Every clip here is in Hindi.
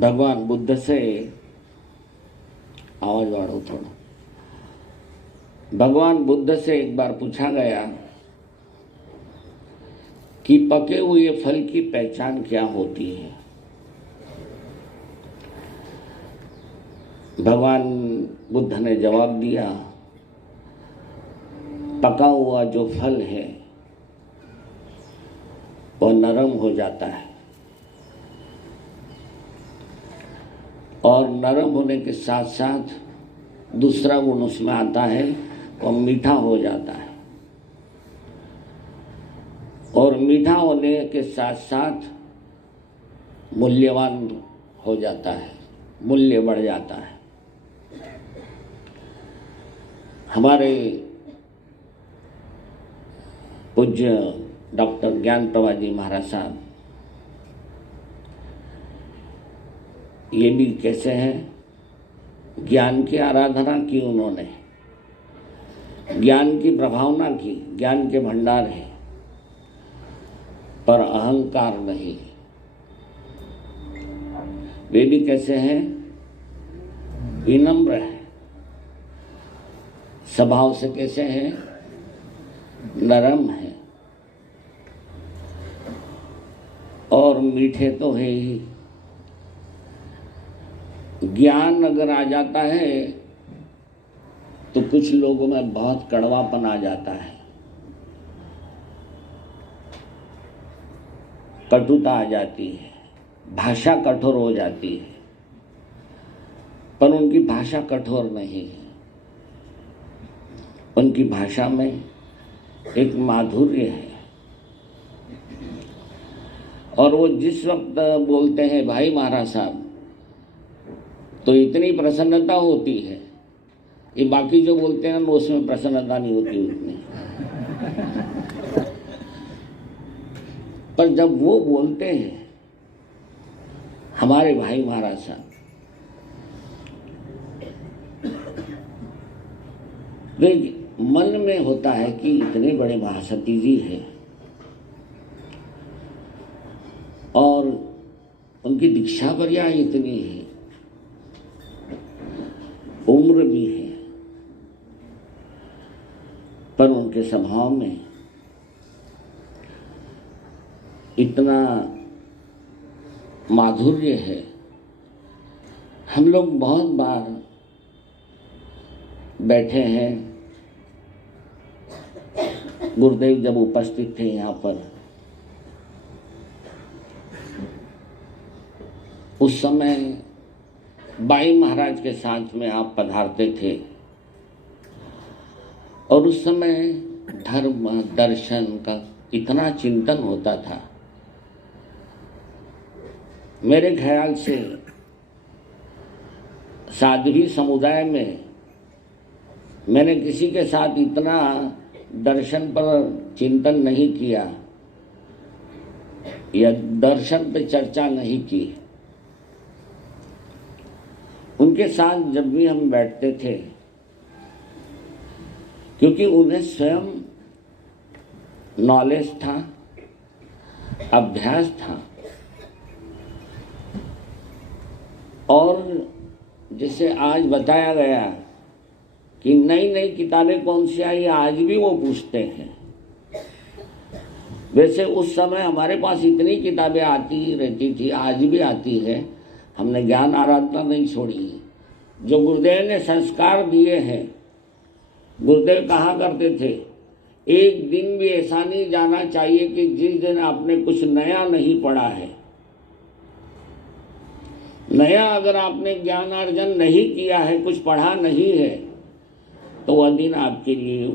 भगवान बुद्ध से आवाज बढ़ाओ थोड़ा। भगवान बुद्ध से एक बार पूछा गया कि पके हुए फल की पहचान क्या होती है। भगवान बुद्ध ने जवाब दिया, पका हुआ जो फल है वो नरम हो जाता है और नरम होने के साथ साथ दूसरा गुण उसमें आता है, वो मीठा हो जाता है और मीठा होने के साथ साथ मूल्यवान हो जाता है, मूल्य बढ़ जाता है। हमारे पूज्य डॉक्टर ज्ञान प्रभा जी महाराज साहब ये भी कैसे हैं, ज्ञान की आराधना की उन्होंने, ज्ञान की प्रभावना की, ज्ञान के भंडार है पर अहंकार नहीं। वे भी कैसे हैं, विनम्र है, स्वभाव से कैसे हैं, नरम है और मीठे तो है ही। ज्ञान अगर आ जाता है तो कुछ लोगों में बहुत कड़वापन आ जाता है, कटुता आ जाती है, भाषा कठोर हो जाती है, पर उनकी भाषा कठोर नहीं है। उनकी भाषा में एक माधुर्य है और वो जिस वक्त बोलते हैं भाई महाराज साहब तो इतनी प्रसन्नता होती है, ये बाकी जो बोलते हैं वो उसमें प्रसन्नता नहीं होती उतनी, पर जब वो बोलते हैं हमारे भाई महाराज साहब, वे मन में होता है कि इतने बड़े महासती जी हैं और उनकी दीक्षा पर्या इतनी है, उम्र भी है, पर उनके स्वभाव में इतना माधुर्य है। हम लोग बहुत बार बैठे हैं, गुरुदेव जब उपस्थित थे यहाँ पर, उस समय बाई महाराज के साथ में आप पधारते थे और उस समय धर्म दर्शन का इतना चिंतन होता था। मेरे ख्याल से साध्वी समुदाय में मैंने किसी के साथ इतना दर्शन पर चिंतन नहीं किया या दर्शन पे चर्चा नहीं की। उनके साथ जब भी हम बैठते थे, क्योंकि उन्हें स्वयं नॉलेज था, अभ्यास था और जैसे आज बताया गया कि नई नई किताबें कौन सी आई, आज भी वो पूछते हैं। वैसे उस समय हमारे पास इतनी किताबें आती रहती थी, आज भी आती है, हमने ज्ञान आराधना नहीं छोड़ी। जो गुरुदेव ने संस्कार दिए हैं, गुरुदेव कहा करते थे एक दिन भी ऐसा नहीं जाना चाहिए कि जिस दिन आपने कुछ नया नहीं पढ़ा है। नया अगर आपने ज्ञान अर्जन नहीं किया है, कुछ पढ़ा नहीं है, तो वह दिन आपके लिए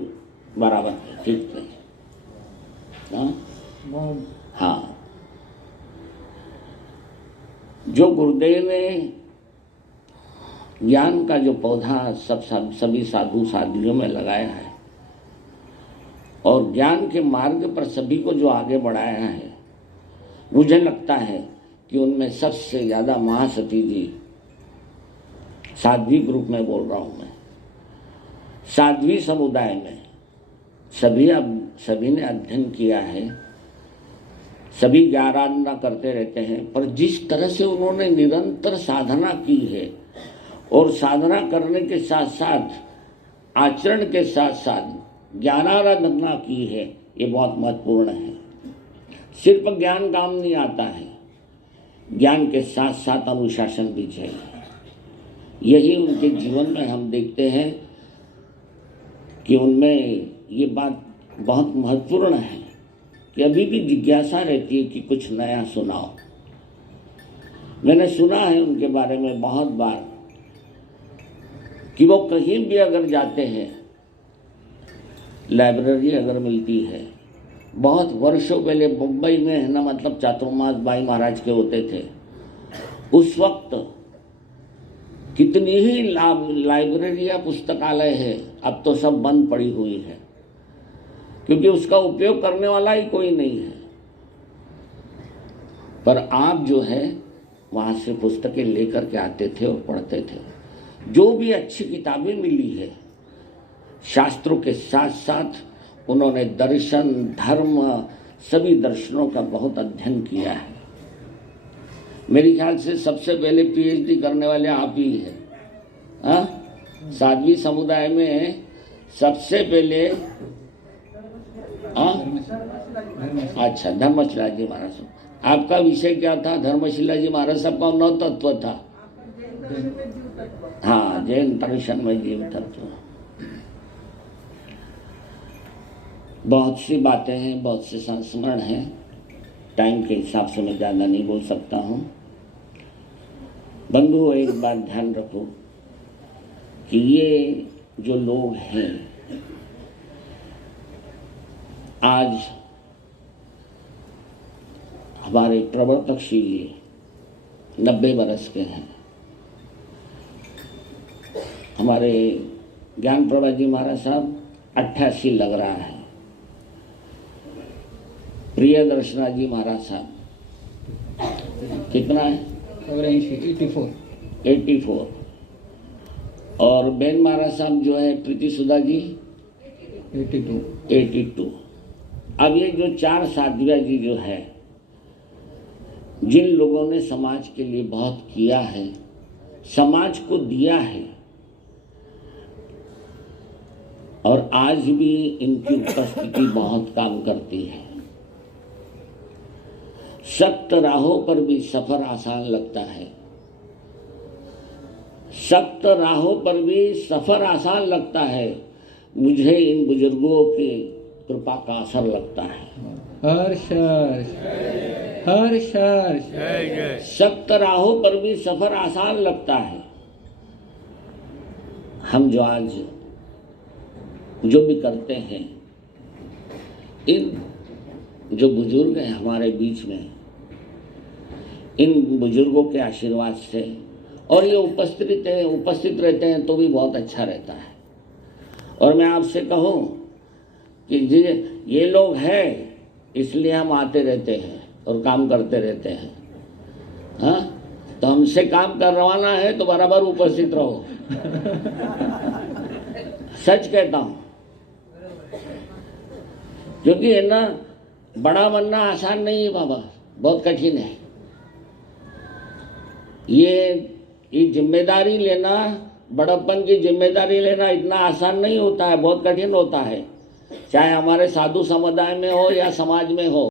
बराबर है, ठीक नहीं। हाँ, जो गुरुदेव ने ज्ञान का जो पौधा सभी साधु साधियों में लगाया है और ज्ञान के मार्ग पर सभी को जो आगे बढ़ाया है, मुझे लगता है कि उनमें सबसे ज़्यादा महासती जी, साध्वी ग्रुप में बोल रहा हूँ मैं, साध्वी समुदाय में सभी ने अध्ययन किया है, सभी आराधना करते रहते हैं, पर जिस तरह से उन्होंने निरंतर साधना की है और साधना करने के साथ साथ आचरण के साथ साथ ज्ञानाराधना की है, ये बहुत महत्वपूर्ण है। सिर्फ ज्ञान काम नहीं आता है, ज्ञान के साथ साथ अनुशासन भी चाहिए। यही उनके जीवन में हम देखते हैं कि उनमें ये बात बहुत महत्वपूर्ण है कि अभी भी जिज्ञासा रहती है कि कुछ नया सुनाओ। मैंने सुना है उनके बारे में बहुत बार कि वो कहीं भी अगर जाते हैं, लाइब्रेरी अगर मिलती है, बहुत वर्षों पहले मुंबई में है ना, मतलब चातुर्मास बाई महाराज के होते थे, उस वक्त कितनी ही लाइब्रेरी या पुस्तकालय है, अब तो सब बंद पड़ी हुई है क्योंकि उसका उपयोग करने वाला ही कोई नहीं है। पर आप जो है वहाँ से पुस्तकें लेकर के आते थे और पढ़ते थे। जो भी अच्छी किताबें मिली है, शास्त्रों के साथ साथ उन्होंने दर्शन, धर्म, सभी दर्शनों का बहुत अध्ययन किया है। मेरे ख्याल से सबसे पहले पीएचडी करने वाले आप ही हैं। हाँ, साध्वी समुदाय में सबसे पहले अच्छा, धर्मशिला जी महाराज। आपका विषय क्या था? धर्मशिला जी महाराज सबका नौ तत्व था। हाँ, जैन दर्शन में जीव तत्व। बहुत सी बातें हैं, बहुत से संस्मरण हैं, टाइम के हिसाब से मैं ज़्यादा नहीं बोल सकता हूँ। बंधुओं, एक बात ध्यान रखो कि ये जो लोग हैं आज हमारे प्रवर्तक श्री 90 बरस के हैं। हमारे ज्ञान प्रभा जी महाराज साहब 88 लग रहा है। प्रिय दर्शना जी महाराज साहब कितना है? 84। और बेन महाराज साहब जो है प्रीति सुधा जी 82। अब ये जो 4 साध्विया जी जो है, जिन लोगों ने समाज के लिए बहुत किया है, समाज को दिया है, और आज भी इनकी उपस्थिति बहुत काम करती है। सख्त राहों पर भी सफर आसान लगता है, सख्त राहों पर भी सफर आसान लगता है, मुझे इन बुजुर्गों की कृपा का असर लगता है। हर्ष सख्त राहों पर भी सफर आसान लगता है। हम जो आज जो भी करते हैं, इन जो बुजुर्ग हैं हमारे बीच में, इन बुजुर्गों के आशीर्वाद से, और ये उपस्थित रहते हैं तो भी बहुत अच्छा रहता है। और मैं आपसे कहूँ कि ये लोग हैं इसलिए हम आते रहते हैं और काम करते रहते हैं। हाँ, तो हमसे काम करवाना है तो बराबर उपस्थित रहो। सच कहता हूँ, क्योंकि है ना, बड़ा बनना आसान नहीं है बाबा, बहुत कठिन है। ये जिम्मेदारी लेना, बड़प्पन की जिम्मेदारी लेना इतना आसान नहीं होता है, बहुत कठिन होता है, चाहे हमारे साधु समुदाय में हो या समाज में हो।